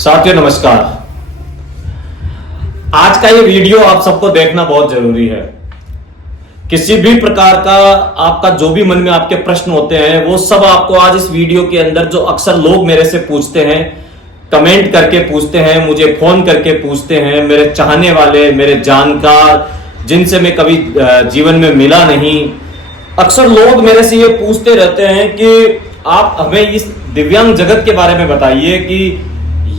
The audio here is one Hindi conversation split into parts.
साथियों नमस्कार। आज का ये वीडियो आप सबको देखना बहुत जरूरी है। किसी भी प्रकार का आपका जो भी मन में आपके प्रश्न होते हैं वो सब आपको आज इस वीडियो के अंदर, जो अक्सर लोग मेरे से पूछते हैं, कमेंट करके पूछते हैं, मुझे फोन करके पूछते हैं, मेरे चाहने वाले, मेरे जानकार, जिनसे मैं कभी जीवन में मिला नहीं, अक्सर लोग मेरे से ये पूछते रहते हैं कि आप हमें इस दिव्यांग जगत के बारे में बताइए कि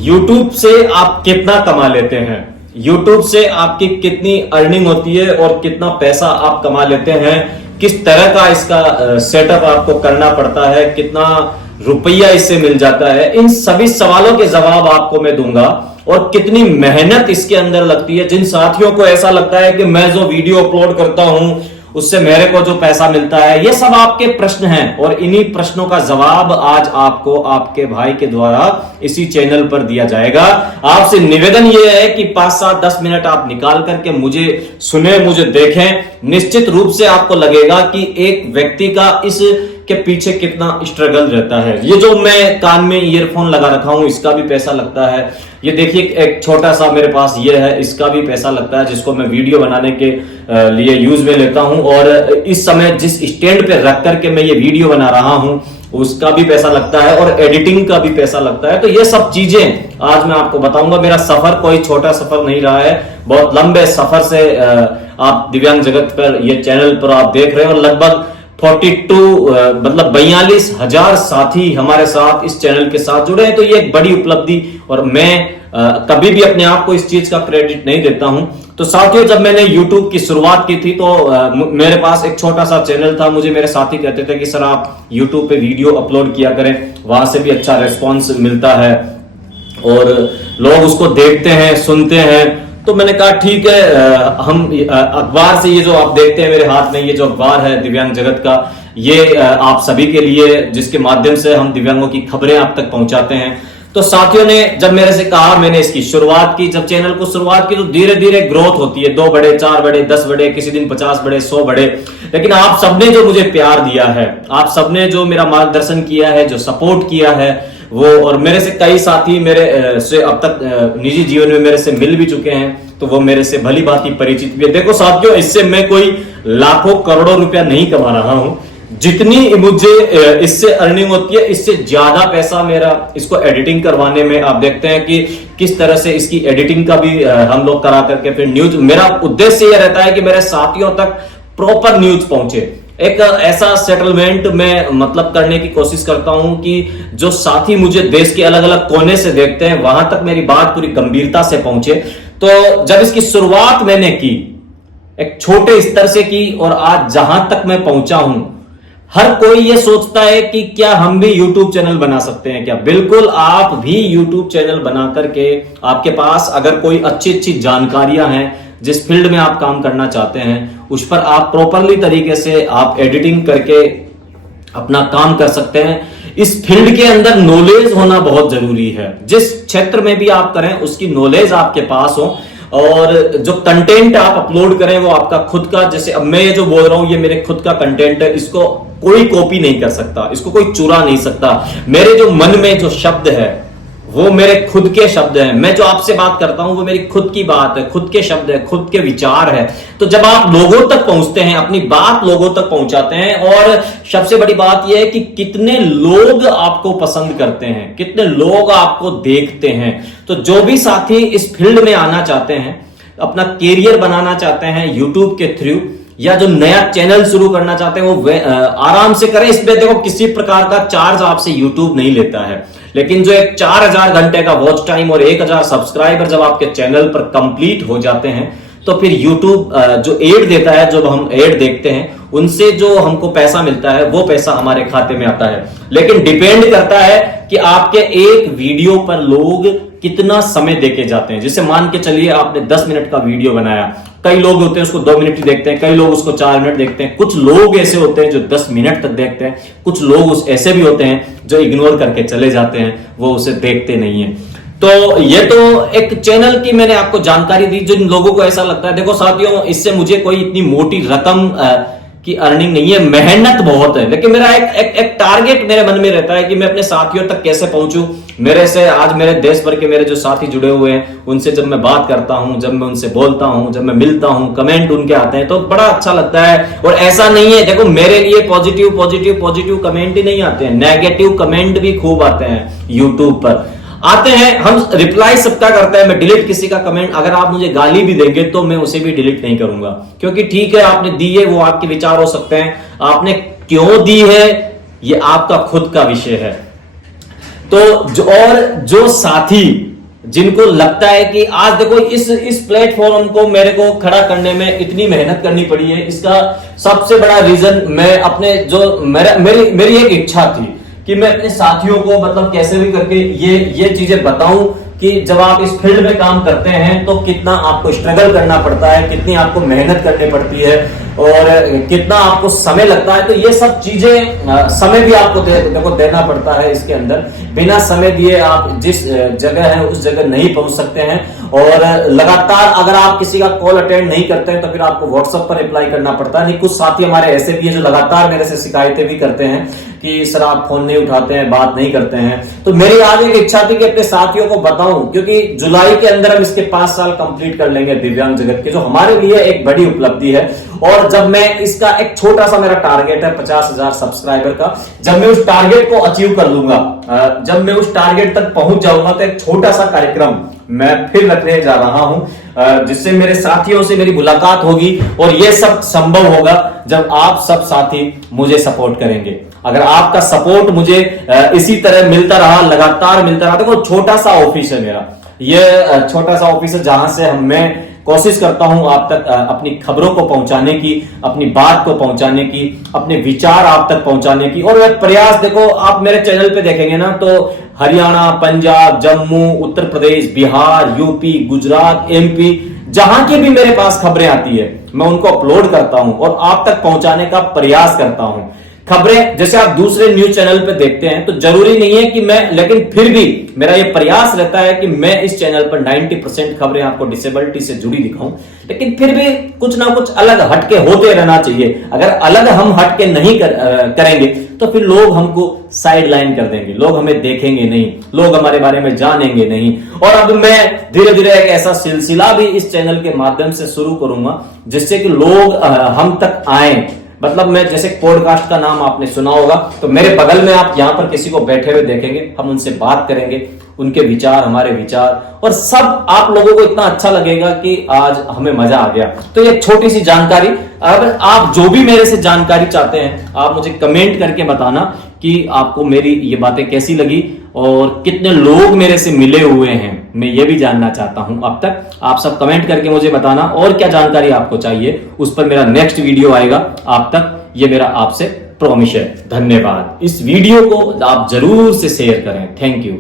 YouTube से आप कितना कमा लेते हैं, YouTube से आपकी कितनी अर्निंग होती है और कितना पैसा आप कमा लेते हैं, किस तरह का इसका सेटअप आपको करना पड़ता है, कितना रुपया इससे मिल जाता है। इन सभी सवालों के जवाब आपको मैं दूंगा और कितनी मेहनत इसके अंदर लगती है। जिन साथियों को ऐसा लगता है कि मैं जो वीडियो अपलोड करता हूं उससे मेरे को जो पैसा मिलता है, ये सब आपके प्रश्न हैं और इन्हीं प्रश्नों का जवाब आज आपको आपके भाई के द्वारा इसी चैनल पर दिया जाएगा। आपसे निवेदन ये है कि 5, 7, 10 मिनट आप निकाल करके मुझे सुने, मुझे देखें। निश्चित रूप से आपको लगेगा कि एक व्यक्ति का इस के पीछे कितना स्ट्रगल रहता है। ये जो मैं कान में ईयरफोन लगा रखा हूं, इसका भी पैसा लगता है। ये देखिए एक छोटा सा मेरे पास ये है, इसका भी पैसा लगता है, जिसको मैं वीडियो बनाने के लिए यूज में लेता हूं। और इस समय जिस स्टैंड पे रख करके मैं ये वीडियो बना रहा हूं उसका भी पैसा लगता है और एडिटिंग का भी पैसा लगता है। तो ये सब चीजें आज मैं आपको बताऊंगा। मेरा सफर कोई छोटा सफर नहीं रहा है, बहुत लंबे सफर से आप दिव्यांग जगत पर, ये चैनल पर आप देख रहे हो। लगभग 42,000 साथी हमारे साथ इस चैनल के साथ जुड़े हैं। तो ये एक बड़ी उपलब्धि, और मैं कभी भी अपने आप को इस चीज का क्रेडिट नहीं देता हूं। तो साथियों, जब मैंने YouTube की शुरुआत की थी तो मेरे पास एक छोटा सा चैनल था। मुझे मेरे साथी कहते थे कि सर आप YouTube पे वीडियो अपलोड किया करें, वहां से भी अच्छा रिस्पॉन्स मिलता है और लोग उसको देखते हैं, सुनते हैं। तो मैंने कहा ठीक है, हम अखबार से, ये जो आप देखते हैं मेरे हाथ में, ये जो अखबार है दिव्यांग जगत का, ये आप सभी के लिए, जिसके माध्यम से हम दिव्यांगों की खबरें आप तक पहुंचाते हैं। तो साथियों ने जब मेरे से कहा, मैंने इसकी शुरुआत की। जब चैनल को शुरुआत की तो धीरे धीरे ग्रोथ होती है, 2 बड़े, 4 बड़े, 10 बड़े, किसी दिन 50 बड़े, 100 बड़े। लेकिन आप सबने जो मुझे प्यार दिया है, आप सबने जो मेरा मार्गदर्शन किया है, जो सपोर्ट किया है, वो, और मेरे से कई साथी मेरे से अब तक निजी जीवन में मेरे से मिल भी चुके हैं, तो वो मेरे से भली भांति परिचित भी है। देखो साथियों, इससे मैं कोई लाखों करोड़ों रुपया नहीं कमा रहा हूं। जितनी मुझे इससे अर्निंग होती है, इससे ज्यादा पैसा मेरा इसको एडिटिंग करवाने में। आप देखते हैं कि किस तरह से इसकी एडिटिंग का भी हम लोग करा करके फिर न्यूज, मेरा उद्देश्य यह रहता है कि मेरे साथियों तक प्रॉपर न्यूज पहुंचे। एक ऐसा सेटलमेंट मैं मतलब करने की कोशिश करता हूं कि जो साथी मुझे देश के अलग अलग कोने से देखते हैं, वहां तक मेरी बात पूरी गंभीरता से पहुंचे। तो जब इसकी शुरुआत मैंने की, एक छोटे स्तर से की, और आज जहां तक मैं पहुंचा हूं, हर कोई ये सोचता है कि क्या हम भी YouTube चैनल बना सकते हैं क्या? बिल्कुल, आप भी YouTube चैनल बना करके, आपके पास अगर कोई अच्छी अच्छी जानकारियां हैं, जिस फील्ड में आप काम करना चाहते हैं, उस पर आप प्रॉपरली तरीके से आप एडिटिंग करके अपना काम कर सकते हैं। इस फील्ड के अंदर नॉलेज होना बहुत जरूरी है। जिस क्षेत्र में भी आप करें उसकी नॉलेज आपके पास हो, और जो कंटेंट आप अपलोड करें वो आपका खुद का, जैसे अब मैं ये जो बोल रहा हूं ये मेरे खुद का कंटेंट है, इसको कोई कॉपी नहीं कर सकता, इसको कोई चुरा नहीं सकता। मेरे जो मन में जो शब्द है वो मेरे खुद के शब्द हैं। मैं जो आपसे बात करता हूं वो मेरी खुद की बात है, खुद के शब्द है, खुद के विचार है। तो जब आप लोगों तक पहुंचते हैं, अपनी बात लोगों तक पहुंचाते हैं, और सबसे बड़ी बात यह है कि कितने लोग आपको पसंद करते हैं, कितने लोग आपको देखते हैं। तो जो भी साथी इस फील्ड में आना चाहते हैं, अपना कैरियर बनाना चाहते हैं YouTube के थ्रू, या जो नया चैनल शुरू करना चाहते हैं, वो आराम से करें। इसमें देखो किसी प्रकार का चार्ज आपसे YouTube नहीं लेता है, लेकिन जो एक 4000 घंटे का वॉच टाइम और 1000 सब्सक्राइबर जब आपके चैनल पर कंप्लीट हो जाते हैं, तो फिर YouTube जो एड देता है, जो हम एड देखते हैं, उनसे जो हमको पैसा मिलता है वो पैसा हमारे खाते में आता है। लेकिन डिपेंड करता है कि आपके एक वीडियो पर लोग कितना समय देके जाते हैं। जैसे मान के चलिए आपने 10 मिनट का वीडियो बनाया, कई लोग होते हैं उसको 2 मिनट ही देखते हैं, कई लोग उसको 4 मिनट देखते हैं, कुछ लोग ऐसे होते हैं जो 10 मिनट तक देखते हैं, कुछ लोग ऐसे भी होते हैं जो इग्नोर करके चले जाते हैं, वो उसे देखते नहीं है। तो ये तो एक चैनल की मैंने आपको जानकारी दी। जिन लोगों को ऐसा लगता है, देखो साथियों, इससे मुझे कोई इतनी मोटी रकम की अर्निंग नहीं है, मेहनत बहुत है, लेकिन मेरा एक टारगेट मेरे मन में रहता है कि मैं अपने साथियों तक कैसे पहुंचूं। मेरे से आज मेरे देश भर के मेरे जो साथी जुड़े हुए हैं, उनसे जब मैं बात करता हूं, जब मैं उनसे बोलता हूं, जब मैं मिलता हूं, कमेंट उनके आते हैं तो बड़ा अच्छा लगता है। और ऐसा नहीं है, देखो मेरे लिए पॉजिटिव पॉजिटिव पॉजिटिव कमेंट ही नहीं आते हैं, नेगेटिव कमेंट भी खूब आते हैं यूट्यूब पर आते हैं। हम रिप्लाई सबका करते हैं, मैं डिलीट किसी का कमेंट, अगर आप मुझे गाली भी देंगे तो मैं उसे भी डिलीट नहीं करूंगा, क्योंकि ठीक है आपने दी है, वो आपके विचार हो सकते हैं, आपने क्यों दी है ये आपका खुद का विषय है। तो जो साथी जिनको लगता है कि आज देखो इस प्लेटफॉर्म को मेरे को खड़ा करने में इतनी मेहनत करनी पड़ी है, इसका सबसे बड़ा रीजन मैं अपने जो मेरी एक इच्छा थी कि मैं अपने साथियों को मतलब कैसे भी करके ये चीजें बताऊं कि जब आप इस फील्ड में काम करते हैं तो कितना आपको स्ट्रगल करना पड़ता है, कितनी आपको मेहनत करनी पड़ती है और कितना आपको समय लगता है। तो ये सब चीजें समय भी आपको देखो देना पड़ता है इसके अंदर। बिना समय दिए आप जिस जगह है उस जगह नहीं पहुंच सकते हैं। और लगातार अगर आप किसी का कॉल अटेंड नहीं करते हैं तो फिर आपको व्हाट्सएप पर रिप्लाई करना पड़ता है। नहीं, कुछ साथी हमारे ऐसे भी है जो लगातार मेरे से शिकायतें भी करते हैं कि सर आप फोन नहीं उठाते हैं, बात नहीं करते हैं। तो मेरी आज एक इच्छा थी कि अपने साथियों को बताऊं, क्योंकि जुलाई के अंदर हम इसके 5 साल कंप्लीट कर लेंगे दिव्यांग जगत के, जो हमारे लिए एक बड़ी उपलब्धि है। और जब मैं इसका एक छोटा सा मेरा टारगेट है 50,000 सब्सक्राइबर का, जब मैं उस टारगेट को अचीव कर लूंगा, जब मैं उस टारगेट तक पहुंच जाऊंगा तो एक छोटा सा कार्यक्रम मैं फिर रखने जा रहा हूं, जिससे मेरे साथियों से मेरी मुलाकात होगी। और यह सब संभव होगा जब आप सब साथी मुझे सपोर्ट करेंगे। अगर आपका सपोर्ट मुझे इसी तरह मिलता रहा, लगातार मिलता रहा, देखो छोटा सा ऑफिस है मेरा, ये छोटा सा ऑफिस है जहां से मैं कोशिश करता हूं आप तक अपनी खबरों को पहुंचाने की, अपनी बात को पहुंचाने की, अपने विचार आप तक पहुंचाने की। और वह प्रयास देखो आप मेरे चैनल पे देखेंगे ना तो हरियाणा, पंजाब, जम्मू, उत्तर प्रदेश, बिहार, यूपी, गुजरात, एमपी, जहां की भी मेरे पास खबरें आती है मैं उनको अपलोड करता हूं और आप तक पहुंचाने का प्रयास करता हूं। खबरें जैसे आप दूसरे न्यूज चैनल पे देखते हैं तो जरूरी नहीं है कि मैं, लेकिन फिर भी मेरा यह प्रयास रहता है कि मैं इस चैनल पर 90% खबरें आपको डिसेबिलिटी से जुड़ी दिखाऊं, लेकिन फिर भी कुछ ना कुछ अलग हटके होते रहना चाहिए। अगर अलग हम हटके नहीं करेंगे तो फिर लोग हमको साइड लाइन कर देंगे, लोग हमें देखेंगे नहीं, लोग हमारे बारे में जानेंगे नहीं। और अब मैं धीरे धीरे एक ऐसा सिलसिला भी इस चैनल के माध्यम से शुरू करूंगा जिससे कि लोग हम तक आए। मतलब मैं जैसे पॉडकास्ट का नाम आपने सुना होगा, तो मेरे बगल में आप यहां पर किसी को बैठे हुए देखेंगे, हम उनसे बात करेंगे, उनके विचार हमारे विचार, और सब आप लोगों को इतना अच्छा लगेगा कि आज हमें मजा आ गया। तो ये छोटी सी जानकारी, अगर आप जो भी मेरे से जानकारी चाहते हैं आप मुझे कमेंट करके बताना कि आपको मेरी ये बातें कैसी लगी और कितने लोग मेरे से मिले हुए हैं, मैं ये भी जानना चाहता हूं। अब तक आप सब कमेंट करके मुझे बताना और क्या जानकारी आपको चाहिए, उस पर मेरा नेक्स्ट वीडियो आएगा। आप तक ये मेरा आपसे प्रॉमिस है। धन्यवाद। इस वीडियो को आप जरूर से शेयर करें। Thank you.